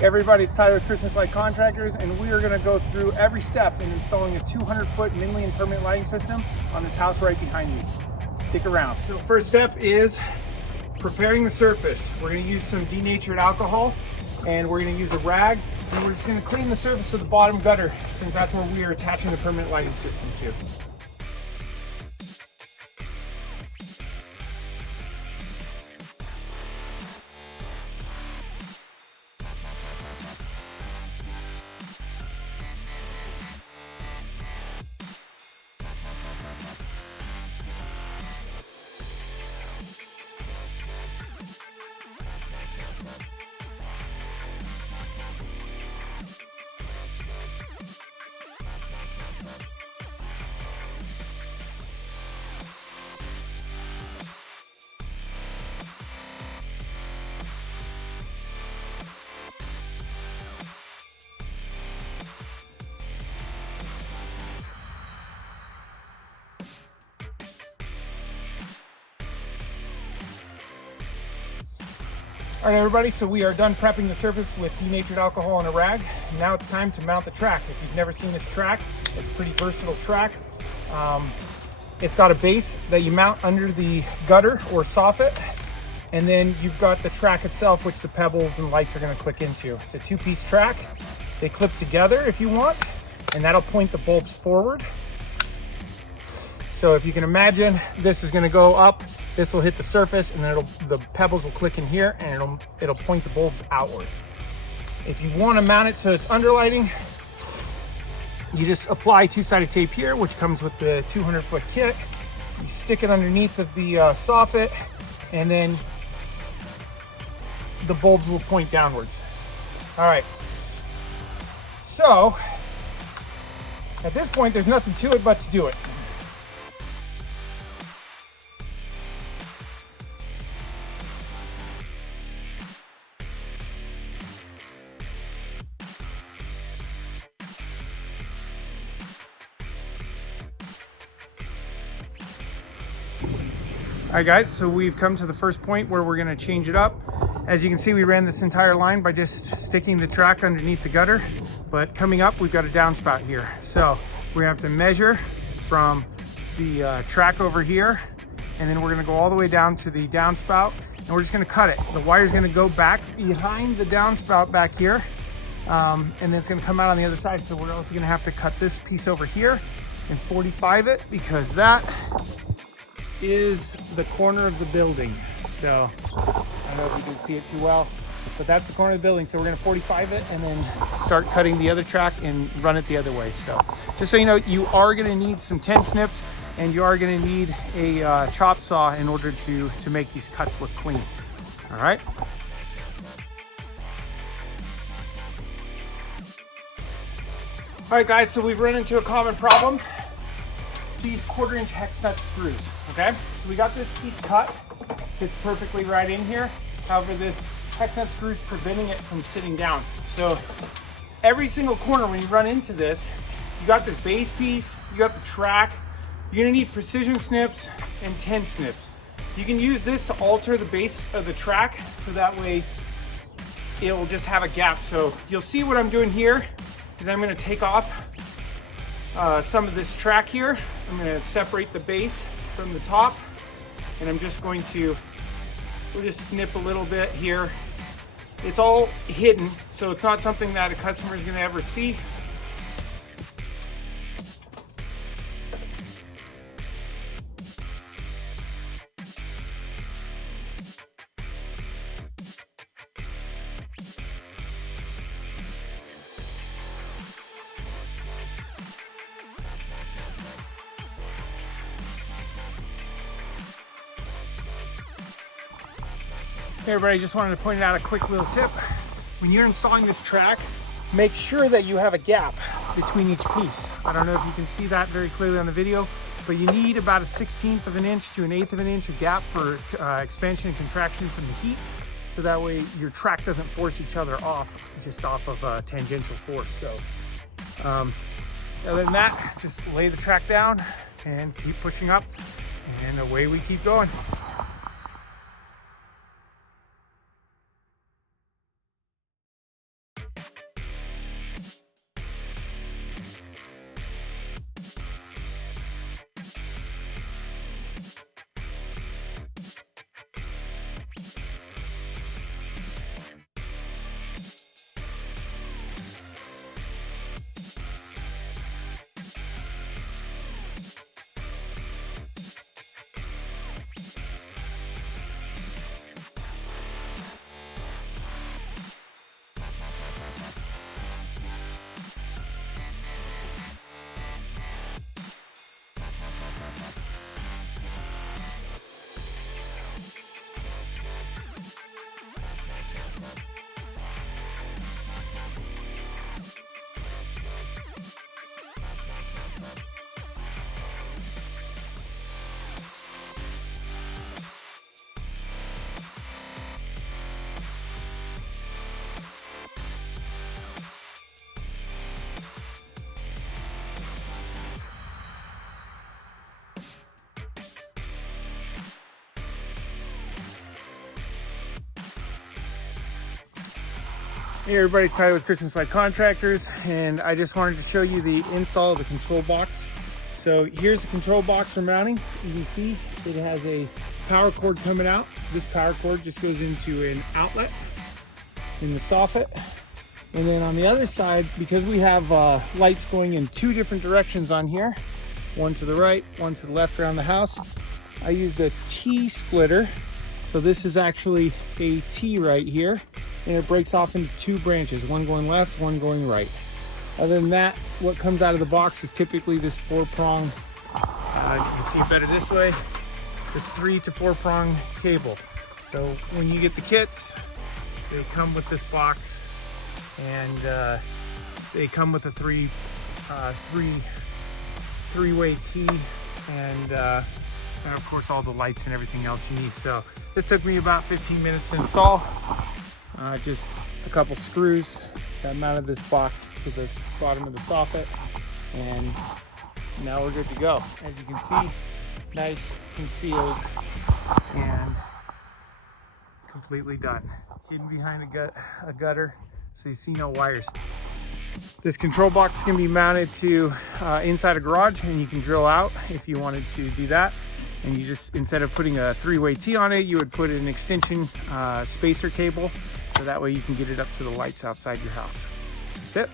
Everybody, it's Tyler with Christmas Light Contractors, and we are going to go through every step in installing a 200-foot Minleon permanent lighting system on this house right behind me. Stick around. So first step is preparing the surface. We're going to use some denatured alcohol, and we're going to use a rag, and we're just going to clean the surface of the bottom gutter, since that's where we are attaching the permanent lighting system to. All right, everybody, so we are done prepping the surface with denatured alcohol and a rag. Now it's time to mount the track. If you've never seen this track, it's a pretty versatile track. It's got a base that you mount under the gutter or soffit, and then you've got the track itself, which the pebbles and lights are gonna click into. It's a two-piece track. They clip together if you want, and that'll point the bulbs forward. So if you can imagine, this is gonna go up, this will hit the surface, and then the pebbles will click in here, and it'll point the bulbs outward. If you want to mount it so it's underlighting, you just apply two-sided tape here, which comes with the 200-foot kit. You stick it underneath of the soffit, and then the bulbs will point downwards. All right. So at this point, there's nothing to it but to do it. All right, guys, so we've come to the first point where we're gonna change it up. As you can see, we ran this entire line by just sticking the track underneath the gutter, but coming up, we've got a downspout here. So we have to measure from the track over here, and then we're gonna go all the way down to the downspout, and we're just gonna cut it. The wire's gonna go back behind the downspout back here, and then it's gonna come out on the other side. So we're also gonna have to cut this piece over here and 45 it, because that is the corner of the building. So I don't know if you can see it too well, but that's the corner of the building. So we're going to 45 it and then start cutting the other track and run it the other way. So just so you know, you are going to need some 10 snips, and you are going to need a chop saw in order to make these cuts look clean. All right. All right, guys, so we've run into a common problem. These 1/4-inch hex nut screws, okay? So we got this piece cut, fits perfectly right in here. However, this hex nut screw is preventing it from sitting down. So every single corner when you run into this, you got this base piece, you got the track, you're gonna need precision snips and 10 snips. You can use this to alter the base of the track, so that way it'll just have a gap. So you'll see what I'm doing here is I'm gonna take off some of this track here. I'm going to separate the base from the top, and I'm just going to just snip a little bit here. It's all hidden, so it's not something that a customer is going to ever see. Hey everybody, just wanted to point out a quick little tip. When you're installing this track, make sure that you have a gap between each piece. I don't know if you can see that very clearly on the video, but you need about a 1/16 of an inch to an 1/8 of an inch of gap for expansion and contraction from the heat. So that way your track doesn't force each other off, just off of tangential force. So other than that, just lay the track down and keep pushing up, and away we keep going. Hey everybody, it's Tyler with Christmas Light Contractors, and I just wanted to show you the install of the control box. So here's the control box for mounting. You can see it has a power cord coming out. This power cord just goes into an outlet in the soffit. And then on the other side, because we have lights going in two different directions on here, one to the right, one to the left around the house, I used a T splitter. So this is actually a T right here, and it breaks off into two branches, one going left, one going right. Other than that, what comes out of the box is typically this 4-prong, you can see better this way, this 3 to 4-prong cable. So when you get the kits, they come with this box, and they come with a three-way T, and of course all the lights and everything else you need. So this took me about 15 minutes to install. Just a couple screws that mounted this box to the bottom of the soffit, and now we're good to go. As you can see, nice, concealed, and completely done. Hidden behind a gutter, so you see no wires. This control box can be mounted to inside a garage, and you can drill out if you wanted to do that. And you just, instead of putting a 3-way T on it, you would put an extension spacer cable, so that way you can get it up to the lights outside your house. That's it.